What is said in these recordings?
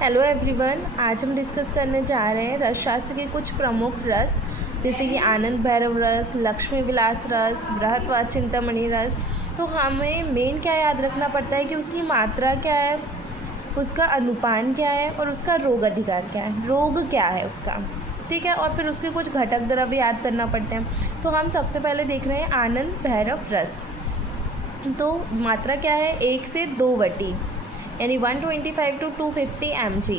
Hello everyone, आज हम discuss करने जा रहे हैं रस शास्त्र के कुछ प्रमुख रस, जैसे कि आनंद भैरव रस, लक्ष्मी विलास रस, बृहत्वाद चिंतामणि रस। तो हमें मेन क्या याद रखना पड़ता है कि उसकी मात्रा क्या है, उसका अनुपान क्या है और उसका रोग अधिकार क्या है, रोग क्या है उसका, ठीक है। और फिर उसके कुछ घटक द्रव्य याद करना पड़ते हैं। तो हम सबसे पहले देख रहे हैं आनंद भैरव रस। तो मात्रा क्या है, 1 से 2 वटी, यानी 125 to 250 mg।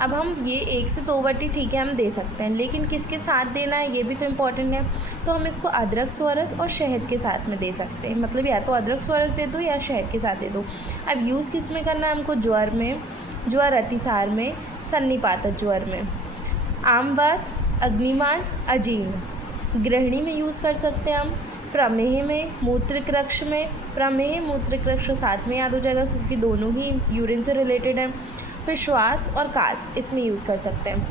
अब हम ये 1 से 2 वटी ठीक है हम दे सकते हैं, लेकिन किसके साथ देना है ये भी तो इम्पॉर्टेंट है। तो हम इसको अदरक सोरस और शहद के साथ में दे सकते हैं, मतलब या तो अदरक सोरस दे दो या शहद के साथ दे दो। अब यूज़ किस में करना है हमको, ज्वर में, ज्वर अतिसार में, सन्निपातक ज्वर में, आमवात, अग्निवात, अजीर्ण, गृहिणी में यूज़ कर सकते हैं हम, प्रमेह में, मूत्रकृक्ष में। प्रमेह मूत्रकृक्ष साथ में याद हो जाएगा क्योंकि दोनों ही यूरिन से रिलेटेड हैं। फिर श्वास और कास इसमें यूज़ कर सकते हैं।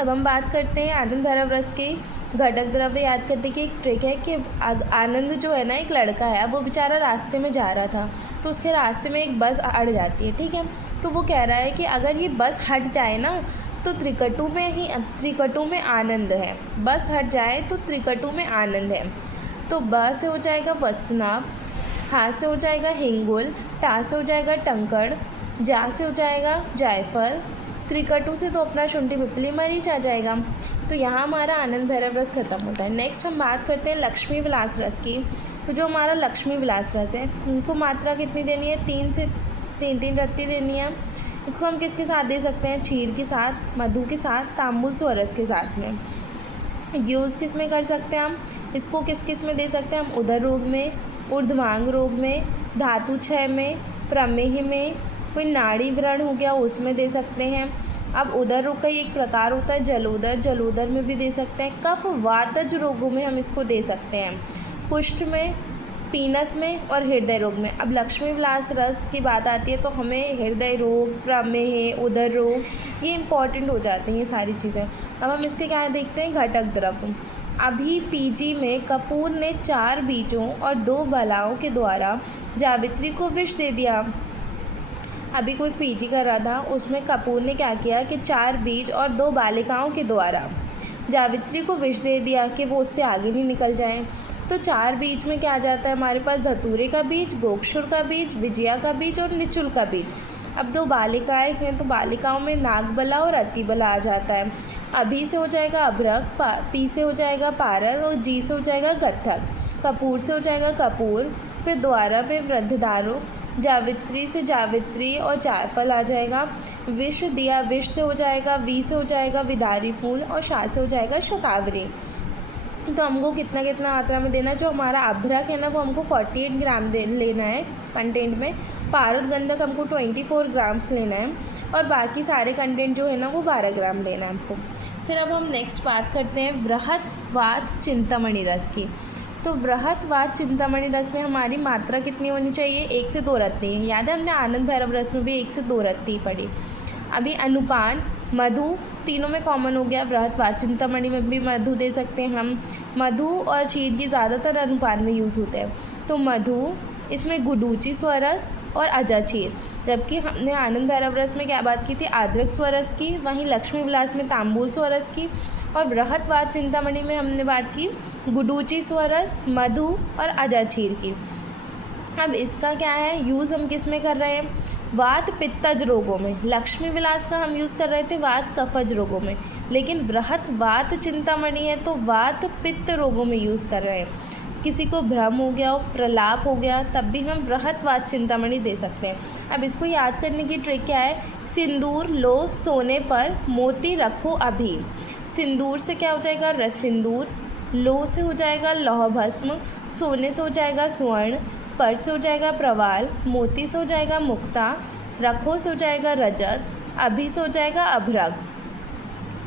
अब हम बात करते हैं आनंद भैरव रस के घटक द्रव्य याद करने की। एक ट्रिक है कि आनंद जो है ना, एक लड़का है, अब वो बेचारा रास्ते में जा रहा था, तो उसके रास्ते में एक बस अड़ जाती है, ठीक है। तो वो कह रहा है कि अगर ये बस हट जाए ना तो त्रिकटु में आनंद है, बस हट जाए तो त्रिकटु में आनंद है। तो ब से हो जाएगा वत्सनाभ, हा से हो जाएगा हिंगुल, टा से हो जाएगा टंकड़, जा से हो जाएगा जायफल, त्रिकटु से तो अपना शुंठी पिपली मरीच आ जाएगा। तो यहाँ हमारा आनंद भैरव रस खत्म होता है। नेक्स्ट हम बात करते हैं लक्ष्मी विलास रस की। तो जो हमारा लक्ष्मी विलास रस है, उनको मात्रा कितनी देनी है, 3 से 3 रत्ती देनी है। इसको हम किसके साथ दे सकते हैं, क्षीर के साथ, मधु के साथ, तांबुल सोरस के साथ में। यूज़ किस में कर सकते हैं हम इसको, किस में दे सकते हैं हम, उदर रोग में, ऊर्ध्वांग रोग में, धातु क्षय में, प्रमेह में, कोई नाड़ी व्रण हो गया उसमें दे सकते हैं। अब उदर रोग का एक प्रकार होता है जलोदर, जलोदर में भी दे सकते हैं। कफ वातज रोगों में हम इसको दे सकते हैं, कुष्ठ में, पीनस में और हृदय रोग में। अब लक्ष्मी विलास रस की बात आती है तो हमें हृदय रोग, प्रमेह, उदर रोग ये इंपॉर्टेंट हो जाते हैं ये सारी चीज़ें। अब हम इसके क्या देखते हैं, घटक द्रव्य। अभी पीजी में कपूर ने 4 बीजों और 2 बलाओं के द्वारा जावित्री को विष दे दिया। अभी कोई पीजी कर रहा था, उसमें कपूर ने क्या किया कि 4 बीज और 2 बालिकाओं के द्वारा जावित्री को विष दे दिया कि वो उससे आगे नहीं निकल जाए। तो 4 बीज में क्या आ जाता है हमारे पास, धतूरे का बीज, गोक्षुर का बीज, विजया का बीज और निचुल का बीज। अब 2 बालिकाएं हैं तो बालिकाओं में नागबला और अतिबला आ जाता है। अभी से हो जाएगा अभ्रक, पी से हो जाएगा पारर और जी से हो जाएगा गत्थक, कपूर से हो जाएगा कपूर, फिर द्वारा पे वृद्धदारो, जावित्री से जावित्री और जायफल आ जाएगा। विष दिया, विष से हो जाएगा, वी से हो जाएगा विदारी फूल और शा से हो जाएगा शतावरी। तो हमको कितना कितना मात्रा में देना है, जो हमारा अभ्रक है ना वो हमको 48 ग्राम लेना है कंटेंट में, पारद गंधक हमको 24 ग्राम्स लेना है और बाकी सारे कंटेंट जो है ना वो 12 ग्राम लेना है हमको। फिर अब हम नेक्स्ट बात करते हैं बृहत्वाद चिंतामणि रस की। तो बृहत्वाद चिंतामणि रस में हमारी मात्रा कितनी होनी चाहिए, 1 से 2 रत्ती। याद है हमने आनंद भैरव रस में भी 1 से 2 रत्ती पढ़ी। अभी अनुपान, मधु तीनों में कॉमन हो गया, बृहत्वाद चिंतामणि में भी मधु दे सकते हैं हम। मधु और क्षीर की ज़्यादातर अनुपान में यूज़ होते हैं। तो मधु, इसमें गुडूची स्वरस और अजाचीर। जबकि हमने आनंद भैरव रस में क्या बात की थी, आद्रक स्वरस की, वहीं लक्ष्मी विलास में तांबूल स्वरस की, और बृहत्वाद चिंतामणि में हमने बात की गुडूची स्वरस, मधु और अजाचीर की। अब इसका क्या है यूज़, हम किस में कर रहे हैं, वात पित्तज रोगों में। लक्ष्मी विलास का हम यूज़ कर रहे थे वात कफज रोगों में, लेकिन बृहत्वाद चिंतामणि है तो वात पित्त रोगों में यूज़ कर रहे हैं। किसी को भ्रम हो गया हो, प्रलाप हो गया, तब भी हम बृहत्वाद चिंतामणि दे सकते हैं। अब इसको याद करने की ट्रिक क्या है, सिंदूर लो सोने पर, मोती रखो अभी। सिंदूर से क्या हो जाएगा, रस सिंदूर, लो से हो जाएगा लौह भस्म, सोने से हो जाएगा स्वर्ण, पर से हो जाएगा प्रवाल, मोती से हो जाएगा मुक्ता, रखो से हो जाएगा रजत, अभी से हो जाएगा अभ्रक।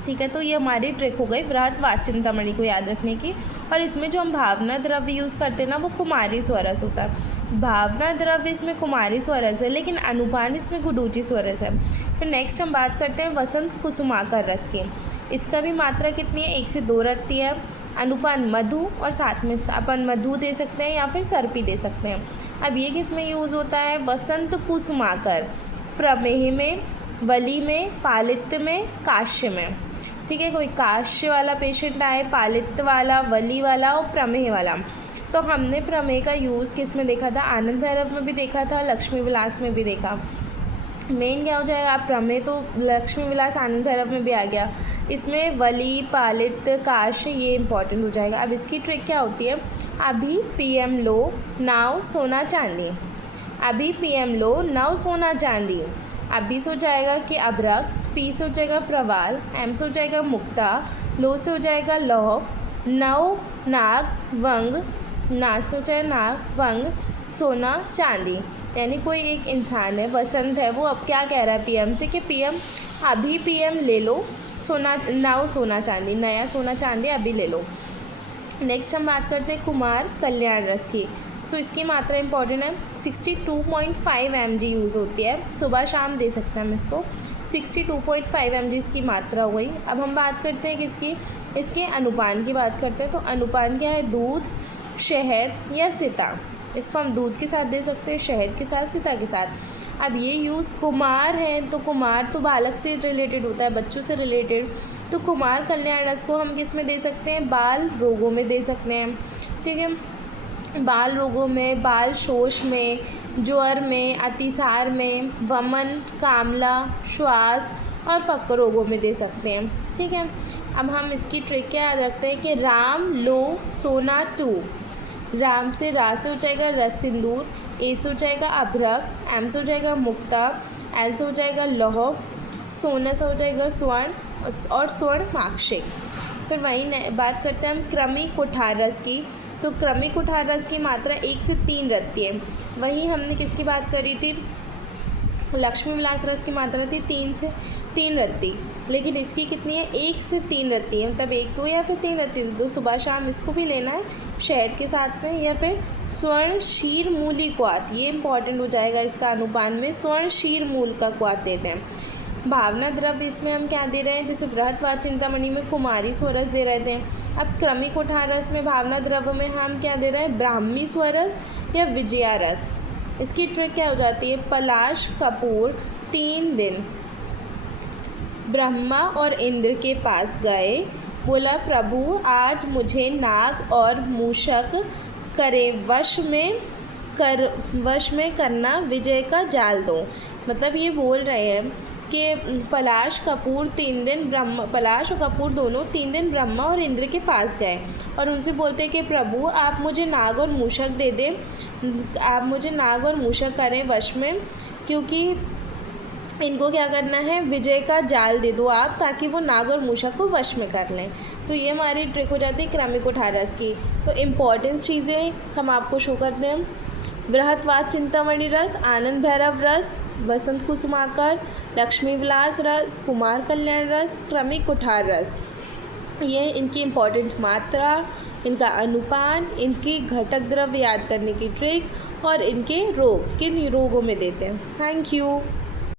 ठीक है, तो ये हमारी ट्रिक हो गई बृहत्वाद चिंतामणि को याद रखने की। और इसमें जो हम भावना द्रव्य यूज़ करते हैं ना वो कुमारी स्वरस होता है। भावना द्रव्य इसमें कुमारी स्वरस है, लेकिन अनुपान इसमें गुडूची स्वरस है। फिर नेक्स्ट हम बात करते हैं वसंत कुसुमाकर रस की। इसका भी मात्रा कितनी है, 1 से 2 रत्ती है। अनुपान मधु और साथ में अपन मधु दे सकते हैं या फिर सर्पी दे सकते हैं। अब ये किस में यूज़ होता है, वसंत कुसुमाकर, प्रमेह में, वली में, पालित्य में, काश्य में। ठीक है, कोई काश्य वाला पेशेंट आए, पालित्य वाला, वली वाला और प्रमेह वाला। तो हमने प्रमेह का यूज़ किस में देखा था? आनंद भैरव में भी देखा था, लक्ष्मी विलास में भी देखा। मेन क्या हो जाएगा? आप प्रमेय तो लक्ष्मी विलास आनंद भैरव में भी आ गया, इसमें वली, पालित्य, काश्य ये इंपॉर्टेंट हो जाएगा। अब इसकी ट्रिक क्या होती है? अभी PM लो, नाउ सोना चांदी। अभी PM लो, नाउ सोना चांदी। अभी से हो जाएगा कि अभ्रक, पी से हो जाएगा प्रवाल, M से हो जाएगा मुक्ता, लो से हो जाएगा लौह, नव नाग वंग, ना से हो जाएगा नाग वंग, सोना चांदी। यानी कोई एक इंसान है, वसंत है, वो अब क्या कह रहा है PM से कि PM अभी PM ले लो, सोना नाव सोना चांदी, नया सोना चांदी अभी ले लो। नेक्स्ट हम बात करते हैं कुमार कल्याण रस की। सो इसकी मात्रा इंपॉर्टेंट है, 62.5 mg यूज़ होती है, सुबह शाम दे सकते हैं हम इसको। 62.5 mg इसकी मात्रा हो गई। अब हम बात करते हैं किसकी? इसके अनुपान की बात करते हैं। तो अनुपान क्या है? दूध, शहद या सिता। इसको हम दूध के साथ दे सकते हैं, शहद के साथ, सिता के साथ। अब ये यूज़ कुमार है, तो कुमार तो बालक से रिलेटेड होता है, बच्चों से रिलेटेड। तो कुमार कल्याण रस को हम किस में दे सकते हैं? बाल रोगों में दे सकते हैं। ठीक है, बाल रोगों में, बाल शोष में, ज्वर में, अतिसार में, वमन, कामला, श्वास और फक्क रोगों में दे सकते हैं। ठीक है, अब हम इसकी ट्रिक क्या याद रखते हैं कि राम लो सोना 2। राम से रा से हो जाएगा रस सिंदूर, ए से हो जाएगा अभ्रक, एम से हो जाएगा मुक्ता, एल से हो जाएगा लौह, सोना से हो जाएगा स्वर्ण और स्वर्ण माक्षिक। फिर वही बात करते हैं हम क्रमिक कुठार रस की। तो क्रमिक कुठार रस की मात्रा 1 से 3 रहती है। वही हमने किसकी बात करी थी? लक्ष्मी विलास रस की मात्रा थी 3 से 3 रत्ती, लेकिन इसकी कितनी है? 1 से 3 रत्ती है, मतलब 1 2 या फिर 3 रत्ती। तो सुबह शाम इसको भी लेना है शहद के साथ में, या फिर स्वर्ण शीर मूली क्वाथ, ये इंपॉर्टेंट हो जाएगा इसका अनुपान में, स्वर्ण शीर मूल का क्वाथ देते हैं। भावना द्रव्य इसमें हम क्या दे रहे हैं? जैसे बृहत्वाद चिंतामणि में कुमारी स्वरस दे रहे थे, अब क्रमिक कुठार रस में भावना द्रव्य में हम क्या दे रहे हैं? ब्राह्मी स्वरस या विजया रस। इसकी ट्रिक क्या हो जाती है? पलाश कपूर 3 दिन ब्रह्मा और इंद्र के पास गए, बोला प्रभु आज मुझे नाग और मूषक करे वश में करना, विजय का जाल दो। मतलब ये बोल रहे हैं कि पलाश कपूर 3 दिन पलाश और कपूर दोनों 3 दिन ब्रह्मा और इंद्र के पास गए और उनसे बोलते हैं कि प्रभु आप मुझे नाग और मूषक दे दें, आप मुझे नाग और मूषक करें वश में, क्योंकि इनको क्या करना है? विजय का जाल दे दो आप, ताकि वो नाग और मूषक को वश में कर लें। तो ये हमारी ट्रिक हो जाती है क्रमिक कुठार रस की। तो इम्पॉर्टेंट चीज़ें हम आपको शो करते हैं। बृहत्वाद चिंतामणि रस, आनंद भैरव रस, बसंत कुसुमाकर, लक्ष्मी विलास रस, कुमार कल्याण रस, क्रमिक कुठार रस। ये इनकी इम्पॉर्टेंट मात्रा, इनका अनुपान, इनकी घटक द्रव्य याद करने की ट्रिक और इनके रोग, किन रोगों में देते हैं। Thank you.